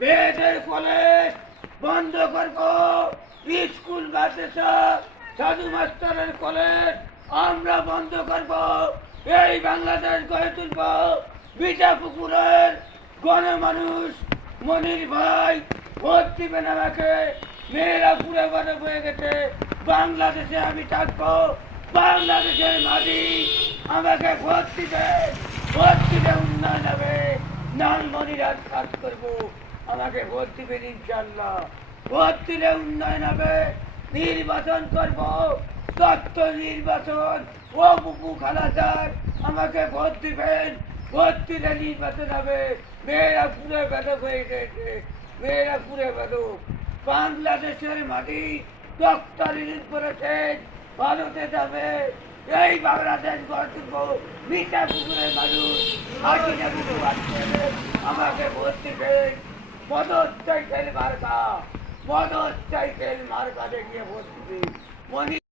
মেয়েদের কলেজ বন্ধ করব, স্কুল মাদ্রাসা সাধু মাস্টারের কলেজ আমরা বন্ধ করব। এই বাংলাদেশ গড়ে তুলব। বিজাপুকুরের গণমানুষ মনির ভাই ভোট দিবেন আমাকে। মেয়েরা পুরে বড় হয়ে গেছে। বাংলাদেশে আমি থাকবো, বাংলাদেশের মাটি আমাকে ভোট দিবে। ভোট দিলে উন্নয়ন হবে। লালমনিরহাট কাজ করবো, আমাকে ভোট দিবেন ইনশাল্লাহ। ভোট দিলে উন্নয়ন হবে। নির্বাচন করব, তথ্য নির্বাচন। ও বুকু খালাদার আমাকে ভোট দিবেন। ভোট দিলে নির্বাচন হবে। মেয়েরা পুরে বেদক হয়ে গেছে, মেয়েরা পুরে বেদক। বাংলাদেশের মাটি ডক্টরিন করেছেন, ভারতে যাবে। এই বাংলাদেশ গড়ে তুলব। মিঠা পুকুরের মানুষ হাসিনা পুকুর আমাকে ভোট দিবেন। মদত চাইতেন মার্কা, মদত চাইতেন মার্কা দেখিয়ে ভোট দিবে।